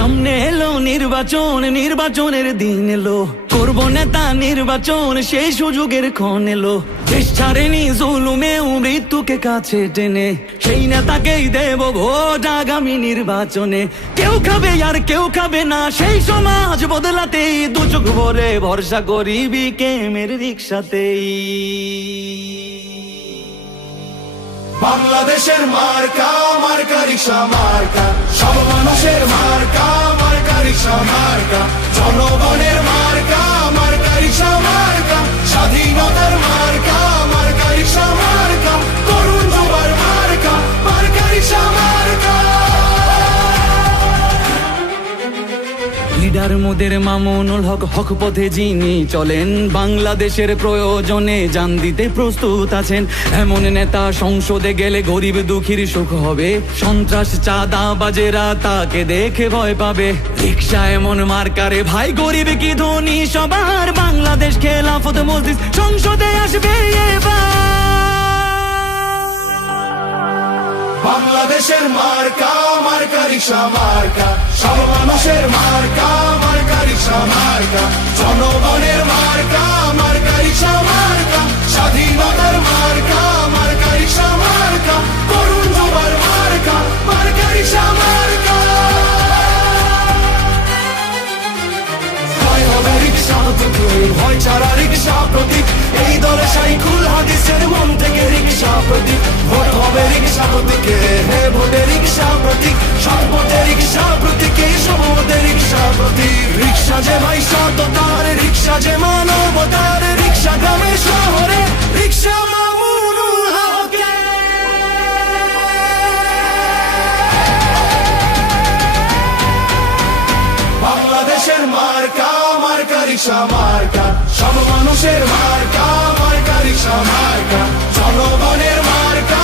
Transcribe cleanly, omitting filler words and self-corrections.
সামনে এলো নির্বাচন, নির্বাচনের দিন এলো, করব নেতা নির্বাচন, সেই সুযোগের ক্ষণ এলো। দেশ ছাড়েনি জুলুমেও মৃত্যুকে কাছে টেনে, সেই নেতাকেই দেব ভোট আগামী নির্বাচনে। কেউ খাবে আর কেউ খাবে না, সেই সমাজ বদলাতেই দু চোখ ভরে ভরসা করি বিকেমের রিক্সাতেই। বাংলাদেশের মার্কা, মার্কা রিক্সা মার্কা, সব মানুষের মার্কা, মার্কা রিক্সা মার্কা, জনগণের মার্কা, মার্কা রিক্সা মার্কা, স্বাধীনতার মার্কা, মার্কা রিক্সা মার্কা, তরুণ যুবার মার্কা, মার্কা রিক্সা মার্কা। লিডার মোদের মামুনুল হক, হক পথে যিনি চলেন, বাংলাদেশের প্রয়োজনে জান দিতে প্রস্তুত আছেন। এমন নেতা সংসদে গেলে গরিব দুঃখীর সুখ হবে, সন্ত্রাস চাঁদাবাজেরা তাকে দেখে ভয় পাবে। রিক্সা এমন মার্কারে ভাই, গরিব কি ধনী সবার, বাংলাদেশ খেলাফত মজলিস সংসদে আসবে এবার। বাংলাদেশের মার্কা, মার্কা রিক্সা মার্কা, সব মানুষের মার্কা, মার্কা রিক্সা মার্কা, জনগণের মার্কা, মার্কা রিক্সা মার্কা, স্বাধীনতার মার্কা, মার্কা রিক্সা মার্কা, তরুণ যুবার মার্কা, মার্কা রিক্সা মার্কা। ভয় হবে রিক্সা থেকে, ভয় ছাড়া রিক্সা প্রতীক, এই দলে শাইখুল হাদিসের মন থেকে রিক্সা প্রতীক। ভোট হবে রিক্সা প্রতীকে, হে ভোটে রিক্সা প্রতীক, সর্বতে রিক্সা প্রতীকে, সর্বতে রিক্সা প্রতীক। রিক্সা যে ভাই সততার, রিক্সা যে মানবতার, রিক্সা গ্রামে শহরে, রিক্সা মামুনুল হকের। বাংলাদেশের মার্কা, মার্কা রিক্সা মার্কা, সব মানুষের মার্কা, মার্কা রিক্সা মার্কা, জনগণের মার্কা,